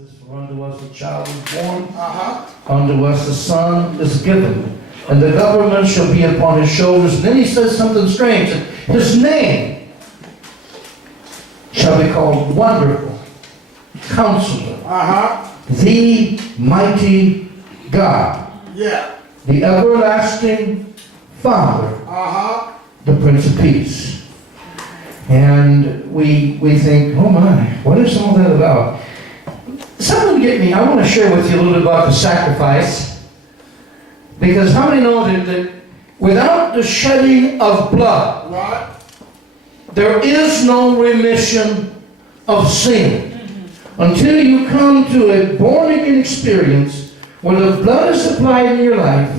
says, "For unto us a child is born, unto us a son is given, and the government shall be upon his shoulders." And then he says something strange. His name shall be called Wonderful, Counselor, the Mighty God, the Everlasting Father, the Prince of Peace. And we think, oh my, what is all that about? Someone get me, I want to share with you a little bit about the sacrifice. Because how many know that without the shedding of blood, there is no remission of sin. Until you come to a born-again experience where the blood is applied in your life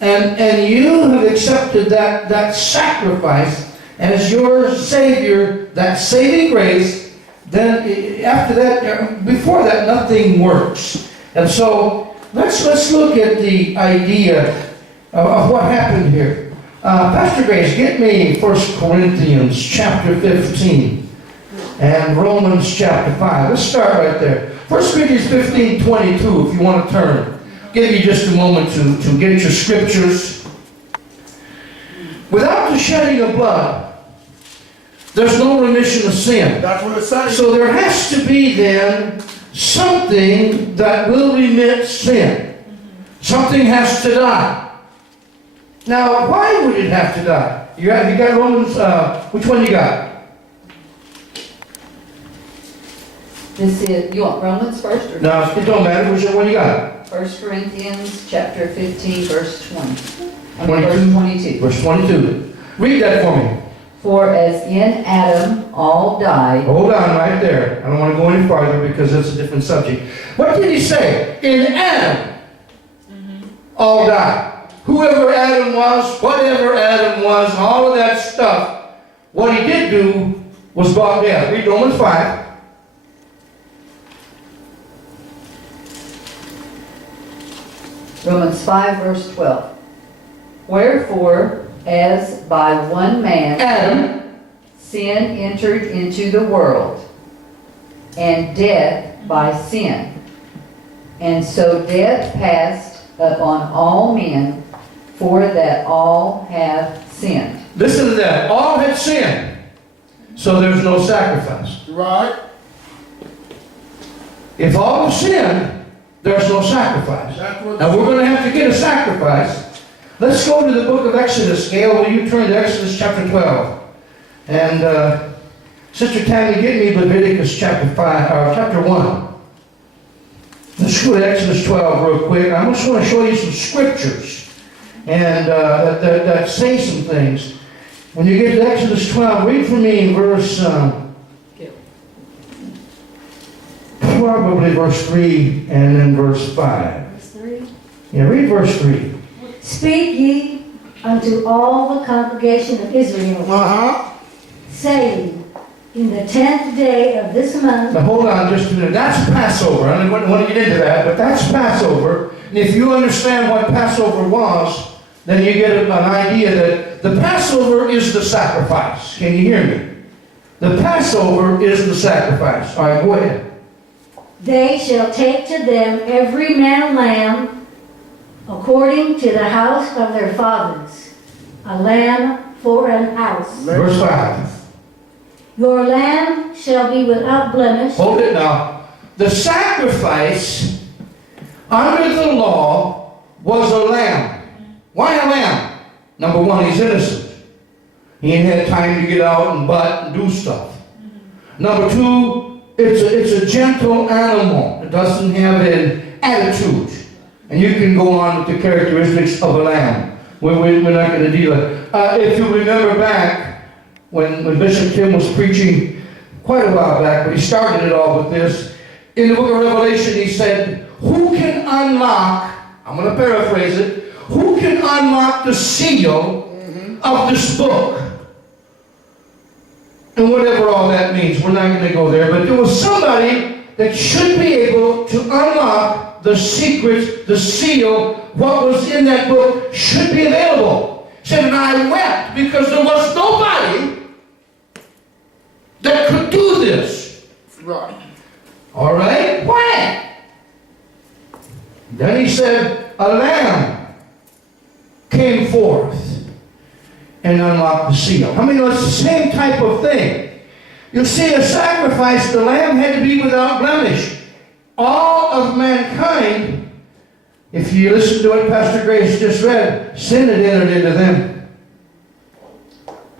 and you have accepted that sacrifice as your Savior, that saving grace, then after that, before that, nothing works. And so let's look at the idea of what happened here. Pastor Grace, get me 1 Corinthians chapter 15 and Romans chapter 5. Let's start right there. 1 Corinthians 15:22, if you want to turn. Give you just a moment to get your scriptures. Without the shedding of blood, there's no remission of sin. That's what it says. So there has to be then something that will remit sin. Something has to die. Now, why would it have to die? You got Romans, which one you got? This is, you want Romans first? Or No, it don't matter. Which one you got? 1 Corinthians chapter 15, verse 20. 22. Verse 22. Verse 22. Read that for me. For as in Adam all died. Hold on right there. I don't want to go any farther because that's a different subject. What did he say? In Adam, all died. Whoever Adam was, whatever Adam was, all of that stuff, what he did do was brought death. Read Romans 5. Romans 5, verse 12. Wherefore, as by one man Adam, sin entered into the world, and death by sin. And so death passed upon all men, for that all have sinned. listen to that. All had sinned, so there's no sacrifice. Right. If all have sinned, there's no sacrifice. Now we're going to have to get a sacrifice. Let's go to the book of Exodus. Gail, will you turn to Exodus chapter 12? And Sister Tammy, get me Leviticus chapter 1. Let's go to Exodus 12 real quick. I just want to show you some scriptures and that say some things. When you get to Exodus 12, read for me verse, probably verse 3 and then verse 5. Verse 3. Yeah, read verse 3. Speak ye unto all the congregation of Israel, saying, in the 10th day of this month. Now hold on just a minute. That's Passover. I don't want to get into that, but that's Passover. And if you understand what Passover was, then you get an idea that the Passover is the sacrifice. Can you hear me? The Passover is the sacrifice. All right, go ahead. They shall take to them every man a lamb, according to the house of their fathers, a lamb for an house. Verse 5. Your lamb shall be without blemish. Hold it now. The sacrifice under the law was a lamb. Why a lamb? Number one, he's innocent. He ain't had time to get out and butt and do stuff. Number two, it's a gentle animal. It doesn't have an attitude. And you can go on with the characteristics of a lamb. We're not going to deal with it. If you remember back, when Bishop Tim was preaching quite a while back, but he started it all with this. In the book of Revelation, he said, who can unlock, I'm going to paraphrase it, who can unlock the seal of this book? And whatever all that means, we're not going to go there, but there was somebody that should be able to unlock the secret, the seal, what was in that book should be available. He said, and I wept because there was nobody that could do this. Right. All right? Why? Then he said, a lamb came forth and unlocked the seal. How many know it's the same type of thing? You see, a sacrifice, the lamb had to be without blemish. All of mankind, if you listen to what Pastor Grace just read, sin had entered into them.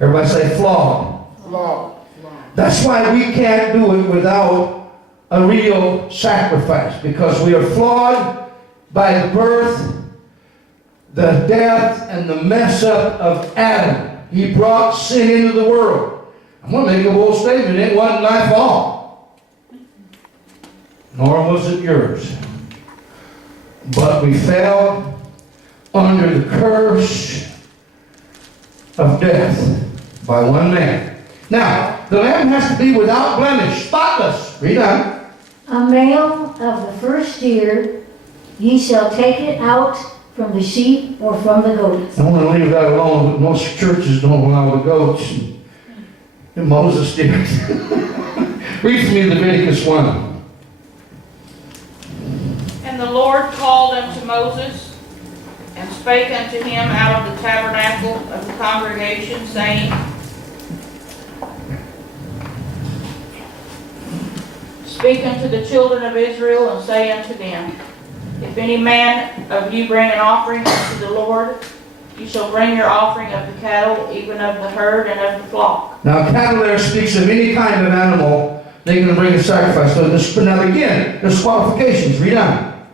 Everybody say flawed. Flawed. That's why we can't do it without a real sacrifice, because we are flawed by the birth, the death, and the mess up of Adam. He brought sin into the world. I'm going to make a bold statement. It wasn't my fault. Nor was it yours. But we fell under the curse of death by one man. Now, the lamb has to be without blemish, spotless. Read on. A male of the first year, ye shall take it out from the sheep or from the goats. I want to leave that alone, but most churches don't allow the goats. And Moses did. Read for me Leviticus 1. And the Lord called unto Moses, and spake unto him out of the tabernacle of the congregation, saying, Speak unto the children of Israel, and say unto them, If any man of you bring an offering unto the Lord, you shall bring your offering of the cattle, even of the herd and of the flock. Now, cattle there speaks of any kind of animal they can bring a sacrifice. So now again, there's qualifications. Read on.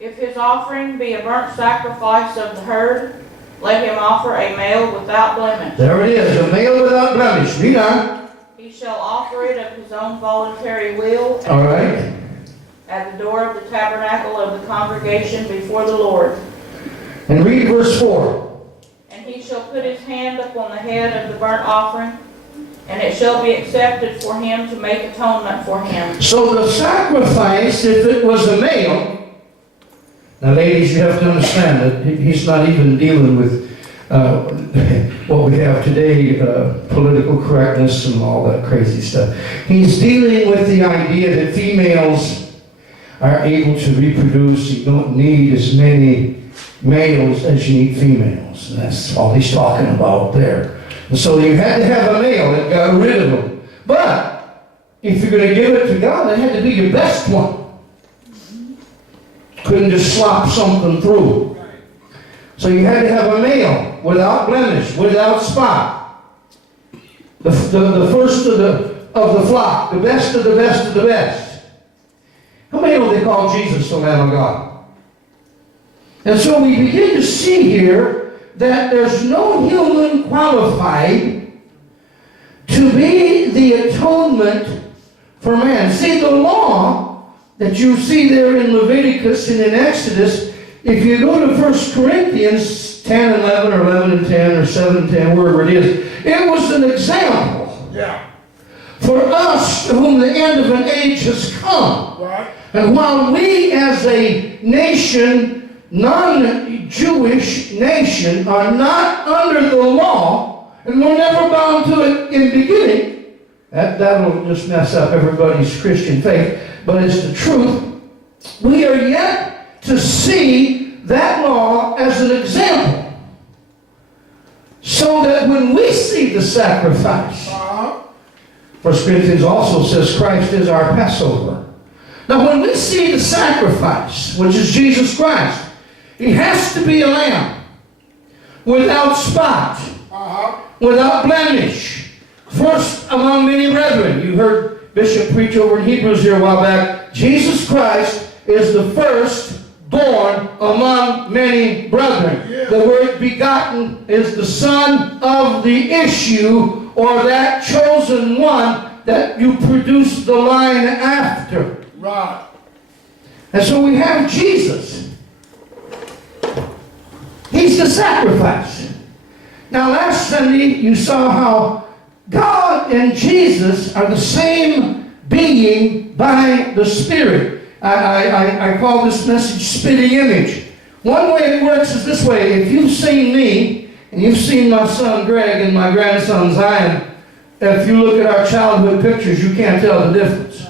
If his offering be a burnt sacrifice of the herd, let him offer a male without blemish. There it is, a male without blemish. Read on. He shall offer it of his own voluntary will All right. at the door of the tabernacle of the congregation before the Lord. And read verse 4. And he shall put his hand upon the head of the burnt offering, and it shall be accepted for him to make atonement for him. So the sacrifice, if it was a male, now ladies, you have to understand that he's not even dealing with what we have today, political correctness and all that crazy stuff. He's dealing with the idea that females are able to reproduce. You don't need as many males as you need females. And that's all he's talking about there. And so you had to have a male that got rid of them. But if you're going to give it to God, it had to be your best one. Couldn't just slop something through. So you had to have a male without blemish, without spot. The first of the flock, the best of the best of the best. How many know they call Jesus the Lamb of God? And so we begin to see here that there's no human qualified to be the atonement for man. See, the law that you see there in Leviticus and in Exodus, if you go to 1 Corinthians 10 and 11 or 11 and 10 or 7 and 10, wherever it is, it was an example. Yeah. For us to whom the end of an age has come. Right. And while we as a nation, non-Jewish nation, are not under the law, and we're never bound to it in the beginning, that'll just mess up everybody's Christian faith, but it's the truth. We are yet to see that law as an example. So that when we see the sacrifice, 1 Corinthians also says Christ is our Passover. Now when we see the sacrifice, which is Jesus Christ, he has to be a lamb without spot, without blemish, first among many brethren. You heard Bishop preach over in Hebrews here a while back. Jesus Christ is the first born among many brethren. Yeah. The word begotten is the son of the issue, or that chosen one that you produce the line after. Right. And so we have Jesus. He's the sacrifice. Now last Sunday you saw how God and Jesus are the same being by the Spirit. I call this message spitting image. One way it works is this way. If you've seen me, and you've seen my son Greg and my grandson Zion, if you look at our childhood pictures, you can't tell the difference.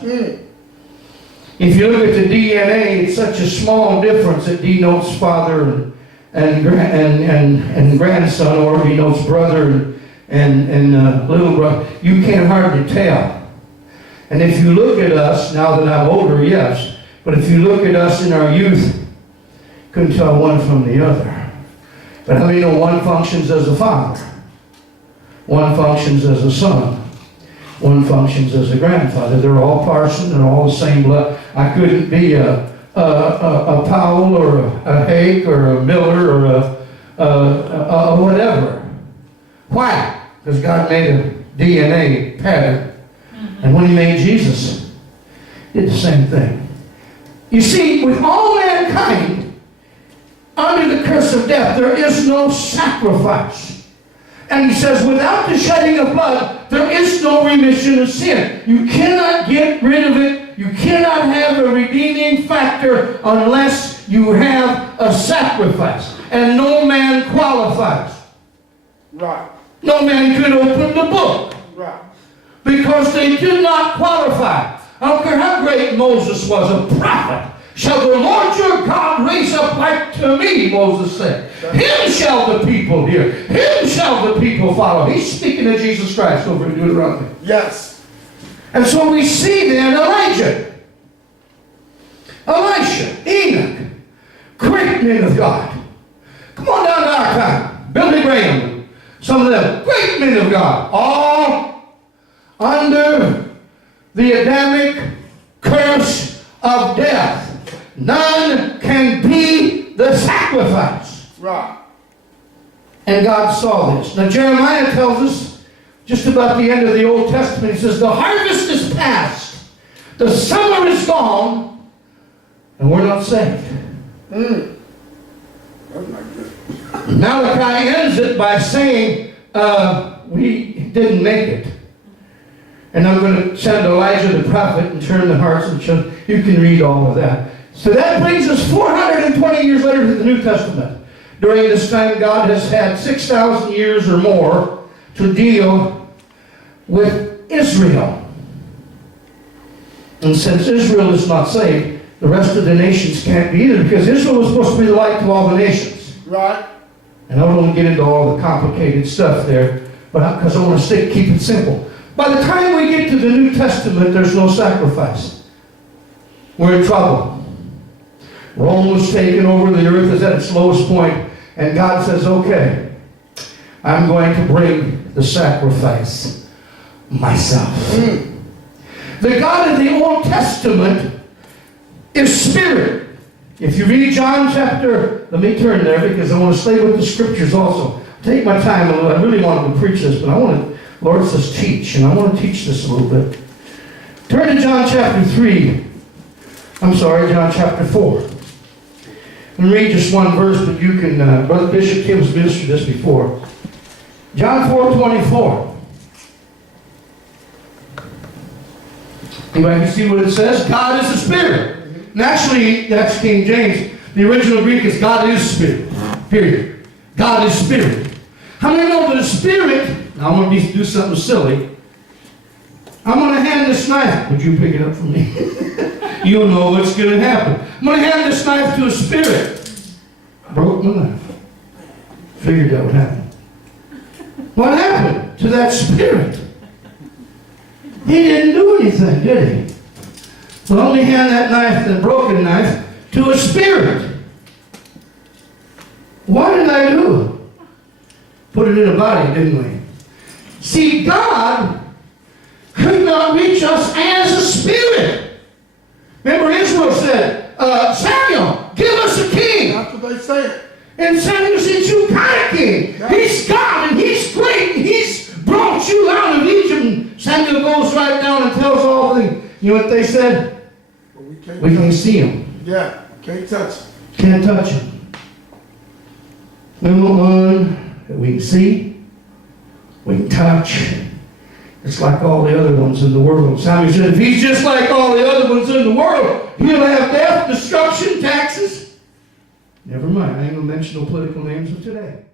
If you look at the DNA, it's such a small difference. It denotes father and grandson, or denotes brother and little brother. You can't hardly tell. And if you look at us, now that I'm older, yes, but if you look at us in our youth, couldn't tell one from the other. But how many know one functions as a father? One functions as a son. One functions as a grandfather. They're all Parson. They're all the same blood. I couldn't be a Powell or a Hake or a Miller or a whatever. Why? Because God made a DNA pattern. And when He made Jesus, He did the same thing. You see, with all mankind under the curse of death, there is no sacrifice. And He says, without the shedding of blood, there is no remission of sin. You cannot get rid of it. You cannot have a redeeming factor unless you have a sacrifice. And no man qualifies. Right. No man could open the book. Right. Because they did not qualify. I don't care how great Moses was, a prophet. Shall the Lord your God raise up like to me, Moses said. Him shall the people hear. Him shall the people follow. He's speaking of Jesus Christ over in Deuteronomy. Yes. And so we see then Elijah, Elisha, Enoch, great men of God. Come on down to our time. Billy Graham, some of them, great men of God, all under the Adamic curse of death. None can be the sacrifice. Right. And God saw this. Now Jeremiah tells us just about the end of the Old Testament. He says, the harvest is past. The summer is gone. And we're not saved. That's not good. Malachi ends it by saying, we didn't make it. And I'm going to send Elijah the prophet and turn the hearts of the children. You can read all of that. So that brings us 420 years later to the New Testament. During this time, God has had 6,000 years or more to deal with Israel. And since Israel is not saved, the rest of the nations can't be either, because Israel was supposed to be the light to all the nations. Right. And I don't want to get into all the complicated stuff there, but because I want to keep it simple. By the time we get to the New Testament, there's no sacrifice. We're in trouble. Rome was taken over, the earth is at its lowest point, and God says, okay, I'm going to bring the sacrifice myself. The God of the Old Testament is spirit. If you read John chapter, let me turn there because I want to stay with the scriptures also. Take my time a little. I really wanted to preach this, but I want to, Lord says teach, and I want to teach this a little bit. Turn to John chapter 3. I'm sorry, John chapter 4. And read just one verse, but you can, Brother Bishop Tim's ministered this before. John 4:24. Anybody can see what it says? God is a spirit. And actually, that's King James. The original Greek is God is spirit. Period. God is spirit. How many know that a spirit, now I'm going to do something silly. I'm going to hand this knife. Would you pick it up from me? You'll know what's going to happen. I'm going to hand this knife to a spirit. Broke my knife. Figured that would happen. What happened to that spirit? He didn't do anything, did he? But only hand that knife, the broken knife, to a spirit. What did I do? Put it in a body, didn't we? See, God could not reach us as a spirit. Remember, Israel said, Samuel, give us a king. That's what they said. And Samuel said, you got a king. He's God, and he's great, and he's brought you out of Egypt. And Samuel goes right down and tells all things. You know what they said? Well, we can't see him. Yeah, can't touch him. Can't touch him. We want one that we can see, we can touch. It's like all the other ones in the world. Samuel said, if he's just like all the other ones in the world, he'll have death, destruction, taxes. Never mind. I ain't going to mention no political names of today.